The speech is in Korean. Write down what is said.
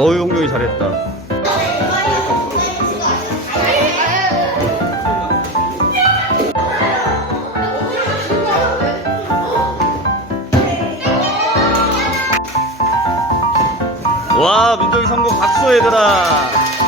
어우 용경이 잘했다. 와 민정이 성공. 박수 얘들아.